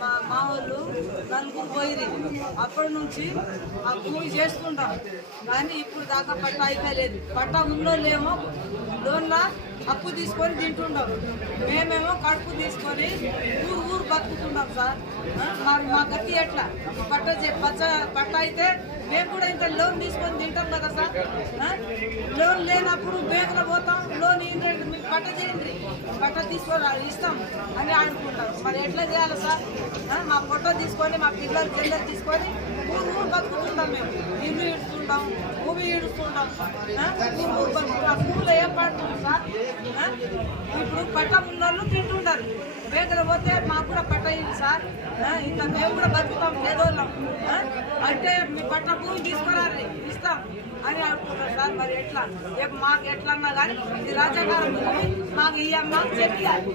మా వాళ్ళు నలుగురు పోయిరి. అప్పటి నుంచి ఆ భూమి చేసుకుంటాం, కానీ ఇప్పుడు దాకా పట్టా అయిపోలేదు. పట్టా ఉందో లేమో లోన్లా అప్పు తీసుకొని తింటుంటాం, మేమేమో కడుపు తీసుకొని ఊరు బతుకుతుంటాం సార్. మరి మా గతి ఎట్లా? పట్టా అయితే మేము కూడా ఇంత లోన్ తీసుకొని తింటాం కదా సార్. లోన్ లేనప్పుడు బ్యాంకులో పోతాం, లోన్ ఏంటంటే మీకు పట్ట చేయండి, పట్ట తీసుకొని ఇస్తాం అని ఆడుకుంటాం. మరి ఎట్లా చేయాలి సార్? మా పొట్ట తీసుకొని మా పిల్లలు చెల్లెలు తీసుకొని ఊరు బతుకుతుంటాం. మేము ఇల్లు ఇడుస్తుంటాం, భూమి ఇడుస్తుంటాం, ఊరు బతుకుంటాం. భూమిలో ఏం పడుతుంది సార్? ఇప్పుడు పట్ట ఉన్నోళ్ళు తింటుంటారు, బ్యాంకులో పోతే మాకు కూడా పట్ట ఇవ్వండి సార్, ఇంకా మేము కూడా బతుకుతాం పేదోళ్ళం అంటే మీ పట్ట భూమి తీసుకురాలి ఇస్తాం అని అనుకుంటారు సార్. మరి ఎట్లా? మాకు ఎట్లన్నా కానీ ఇది రాజాకారం మాకు చెప్పాలి.